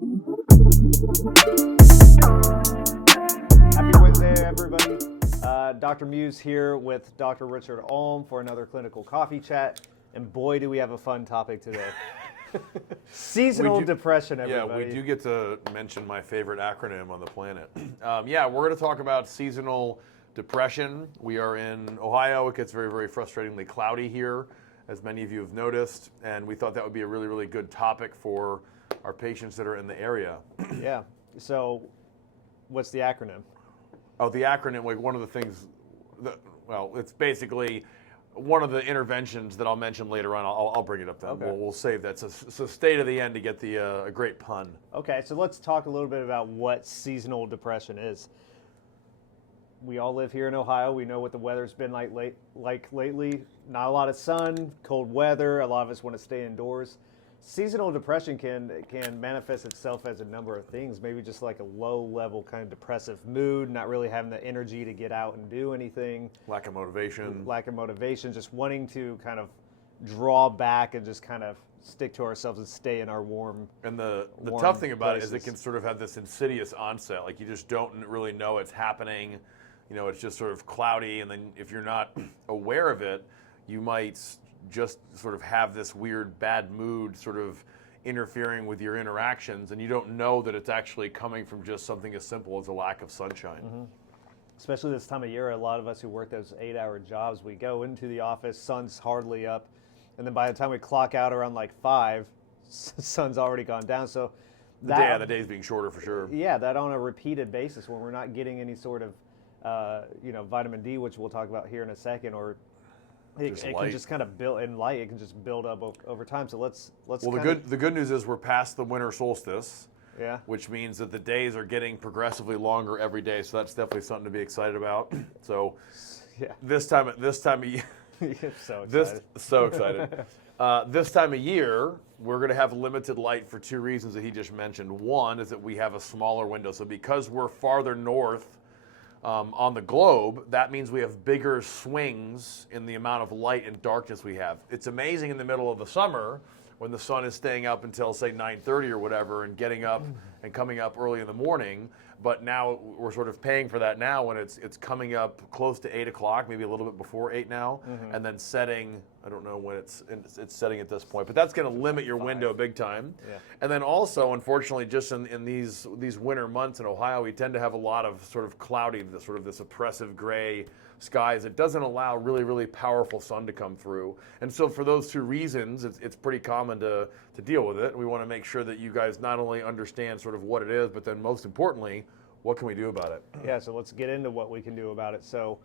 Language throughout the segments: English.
Happy Wednesday, everybody. Dr. Muse here with Dr. Richard Ulm for another clinical coffee chat. And boy, do we have a fun topic today. Seasonal depression, everybody. Yeah, we do get to mention my favorite acronym on the planet. Yeah, we're going to talk about seasonal depression. We are in Ohio. It gets very, very frustratingly cloudy here, as many of you have noticed. And we thought that would be a really, really good topic for our patients that are in the area. Yeah. So what's the acronym? Oh, the acronym, like one of the things, well, it's basically one of the interventions that I'll mention later on. I'll bring it up then. Okay. We'll save that. So stay to the end to get the a great pun. Okay, so let's talk a little bit about what seasonal depression is. We all live here in Ohio. We know what the weather's been like lately. Not a lot of sun, cold weather. A lot of us want to stay indoors. Seasonal depression can manifest itself as a number of things. Maybe just like a low-level kind of depressive mood, not really having the energy to get out and do anything. Lack of motivation. Just wanting to kind of draw back and just kind of stick to ourselves and stay in our warm. And the tough thing about places. it is it can sort of have this insidious onset. Like you just don't really know it's happening. You know, it's just sort of cloudy, and then if you're not aware of it, you might just sort of have this weird bad mood sort of interfering with your interactions, and you don't know that it's actually coming from just something as simple as a lack of sunshine. Mm-hmm. Especially this time of year, a lot of us who work those 8-hour jobs, we go into the office, sun's hardly up, and then by the time we clock out around like 5, sun's already gone down. So the day's being shorter for sure. Yeah, that on a repeated basis when we're not getting any sort of vitamin D, which we'll talk about here in a second, or it can just kind of build in light. It can just build up over time. So let's. Well, the good news is we're past the winter solstice. Yeah. Which means that the days are getting progressively longer every day. So that's definitely something to be excited about. So, yeah. This time of year, so excited. So excited. This time of year, we're going to have limited light for two reasons that he just mentioned. One is that we have a smaller window. So because we're farther north on the globe, that means we have bigger swings in the amount of light and darkness we have. It's amazing in the middle of the summer when the sun is staying up until, say, 9:30 or whatever and getting up and coming up early in the morning. But now we're sort of paying for that now when it's coming up close to 8 o'clock, maybe a little bit before 8 now, and then setting, I don't know when it's setting at this point, but that's going to limit your window big time. Yeah. And then also, unfortunately, just in these winter months in Ohio, we tend to have a lot of sort of cloudy, this oppressive gray skies. It doesn't allow really, really powerful sun to come through. And so for those two reasons, it's pretty common to deal with it. We want to make sure that you guys not only understand sort of what it is, but then most importantly, what can we do about it? Yeah, so let's get into what we can do about it. So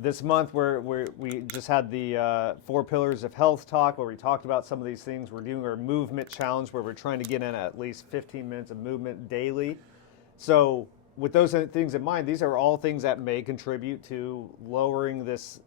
this month we just had the 4 Pillars of Health talk where we talked about some of these things. We're doing our movement challenge where we're trying to get in at least 15 minutes of movement daily. So with those things in mind, these are all things that may contribute to lowering this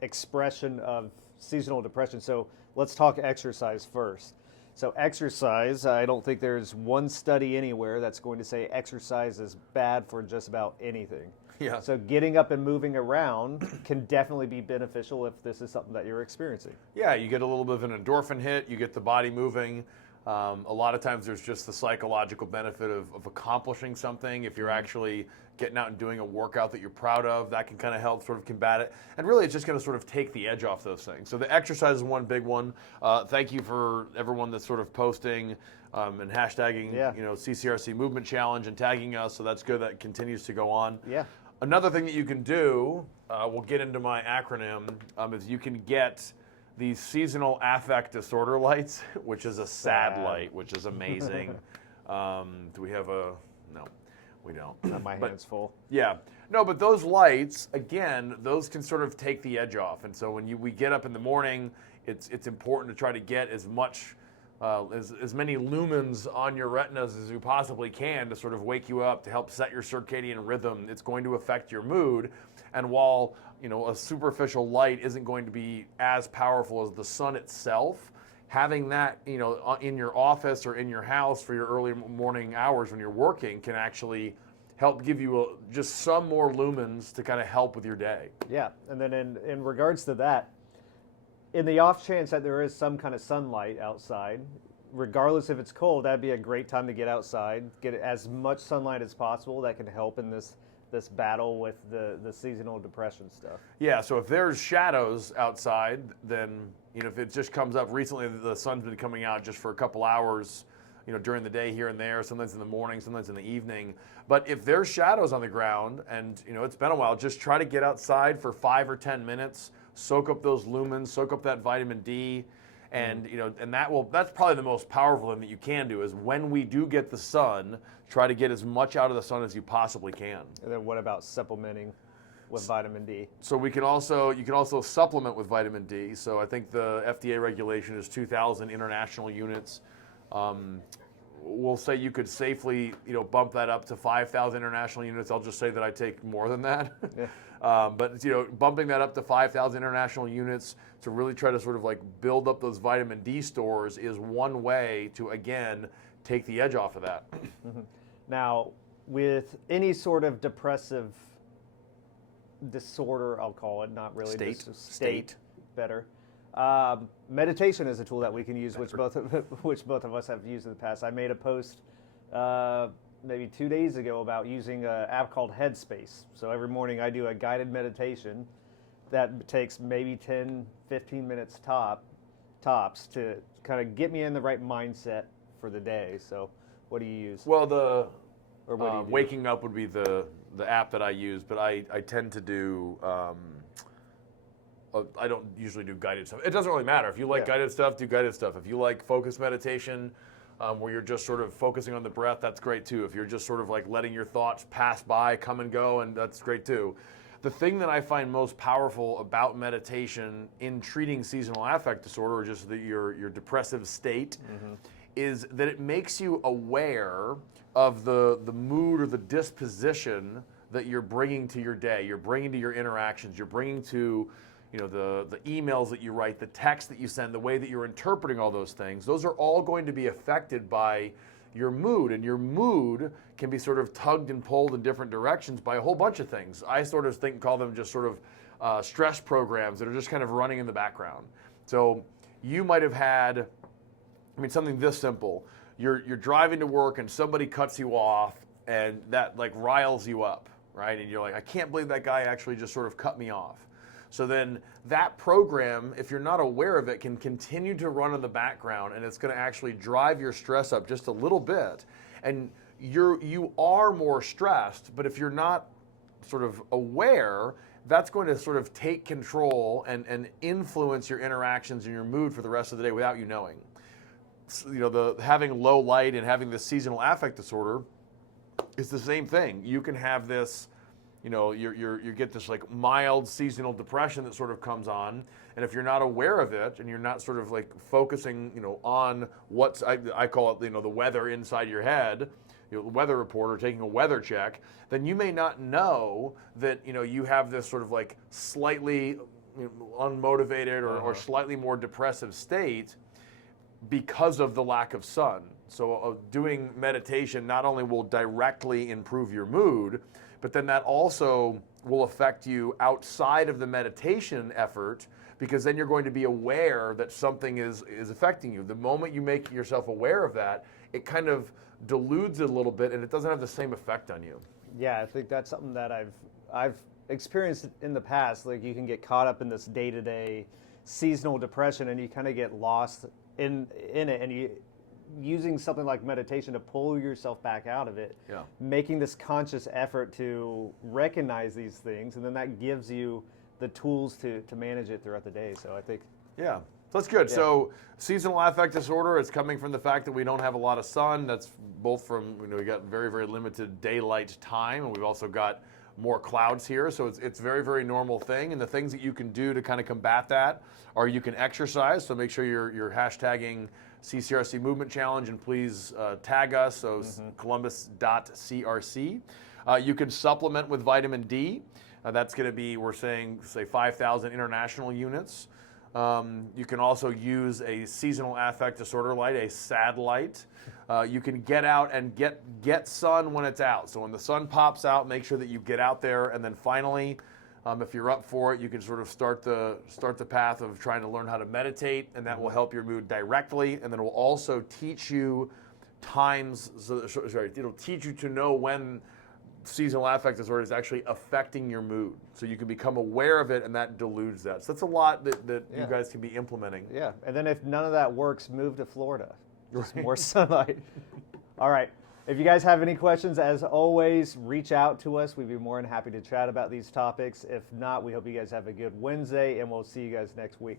expression of seasonal depression. So let's talk exercise first. So exercise, I don't think there's one study anywhere that's going to say exercise is bad for just about anything. Yeah. So getting up and moving around can definitely be beneficial if this is something that you're experiencing. Yeah, you get a little bit of an endorphin hit, you get the body moving. A lot of times there's just the psychological benefit of accomplishing something. If you're actually getting out and doing a workout that you're proud of, that can kind of help sort of combat it. And really it's just going to sort of take the edge off those things. So the exercise is one big one. Thank you for everyone that's sort of posting and hashtagging, CCRC movement challenge and tagging us. So that's good. That continues to go on. Yeah. Another thing that you can do, we'll get into my acronym, is you can get these seasonal affect disorder lights, which is a S.A.D light, which is amazing. Do we have a, no, we don't. My hand's full. Yeah, no, but those lights, again, those can sort of take the edge off. And so when we get up in the morning, it's important to try to get as much, as many lumens on your retinas as you possibly can to sort of wake you up, to help set your circadian rhythm. It's going to affect your mood. And while a superficial light isn't going to be as powerful as the sun itself, having that, in your office or in your house for your early morning hours when you're working can actually help give you just some more lumens to kind of help with your day. Yeah, and then in regards to that, in the off chance that there is some kind of sunlight outside, regardless if it's cold, that'd be a great time to get outside, get as much sunlight as possible. That can help in this battle with the seasonal depression stuff. Yeah, so if there's shadows outside, then, you know, if it just comes up recently, the sun's been coming out just for a couple hours, you know, during the day here and there, sometimes in the morning, sometimes in the evening. But if there's shadows on the ground and, you know, it's been a while, just try to get outside for 5 or 10 minutes, soak up those lumens, soak up that vitamin D. And, you know, and that's probably the most powerful thing that you can do is when we do get the sun, try to get as much out of the sun as you possibly can. And then what about supplementing with vitamin D? So you can also supplement with vitamin D. So I think the FDA regulation is 2,000 international units. We'll say you could safely, you know, bump that up to 5,000 international units. I'll just say that I take more than that. Yeah. But, you know, bumping that up to 5,000 international units to really try to sort of like build up those vitamin D stores is one way to, again, take the edge off of that. Mm-hmm. Now, with any sort of depressive disorder, I'll call it, not really State. better. Meditation is a tool that we can use, which both of us have used in the past. I made a post maybe 2 days ago about using an app called Headspace. So every morning I do a guided meditation that takes maybe 10, 15 minutes tops to kind of get me in the right mindset for the day. So what do you use? Well, Or what do you do? Waking Up would be the app that I use, but I tend to do, I don't usually do guided stuff. It doesn't really matter. If you like guided stuff, do guided stuff. If you like focused meditation, where you're just sort of focusing on the breath, that's great too. If you're just sort of like letting your thoughts pass by, come and go, and that's great too. The thing that I find most powerful about meditation in treating seasonal affect disorder, or just your depressive state, is that it makes you aware of the mood or the disposition that you're bringing to your day, you're bringing to your interactions, you're bringing to, you know, the emails that you write, the text that you send, the way that you're interpreting all those things. Those are all going to be affected by your mood, and your mood can be sort of tugged and pulled in different directions by a whole bunch of things. I sort of call them just sort of stress programs that are just kind of running in the background. So you might have had, I mean, something this simple. You're driving to work and somebody cuts you off, and that like riles you up, right? And you're like, I can't believe that guy actually just sort of cut me off. So then that program, if you're not aware of it, can continue to run in the background, and it's going to actually drive your stress up just a little bit. And you are more stressed, but if you're not sort of aware, that's going to sort of take control and influence your interactions and your mood for the rest of the day without you knowing. So, you know, having low light and having this seasonal affect disorder is the same thing. You can have this, you know, you get this like mild seasonal depression that sort of comes on, and if you're not aware of it and you're not sort of like focusing, you know, on what's I call it, you know, the weather inside your head, you know, the weather report or taking a weather check, then you may not know that, you know, you have this sort of like slightly unmotivated or slightly more depressive state because of the lack of sun. So doing meditation not only will directly improve your mood, but then that also will affect you outside of the meditation effort, because then you're going to be aware that something is affecting you. The moment you make yourself aware of that, it kind of dilutes it a little bit and it doesn't have the same effect on you. Yeah, I think that's something that I've experienced in the past. Like, you can get caught up in this day-to-day seasonal depression and you kind of get lost in it, and you using something like meditation to pull yourself back out of it, making this conscious effort to recognize these things, and then that gives you the tools to manage it throughout the day. So I think, so that's good. Yeah. So seasonal affect disorder is coming from the fact that we don't have a lot of sun. That's both from, you know, we got very, very limited daylight time, and we've also got more clouds here. So it's very, very normal thing. And the things that you can do to kind of combat that are you can exercise. So make sure you're hashtagging CCRC Movement Challenge, and please tag us, so Columbus.crc. You can supplement with vitamin D. That's going to be, we're saying, say 5,000 international units. You can also use a seasonal affect disorder light, a S.A.D light. You can get out and get sun when it's out. So when the sun pops out, make sure that you get out there. And then finally, If you're up for it, you can sort of start the path of trying to learn how to meditate, and that will help your mood directly. And then it will also teach you times. It'll teach you to know when seasonal affective disorder is actually affecting your mood, so you can become aware of it, and that deludes that. So that's a lot that you guys can be implementing. Yeah, and then if none of that works, move to Florida. Just more sunlight. All right. If you guys have any questions, as always, reach out to us. We'd be more than happy to chat about these topics. If not, we hope you guys have a good Wednesday, and we'll see you guys next week.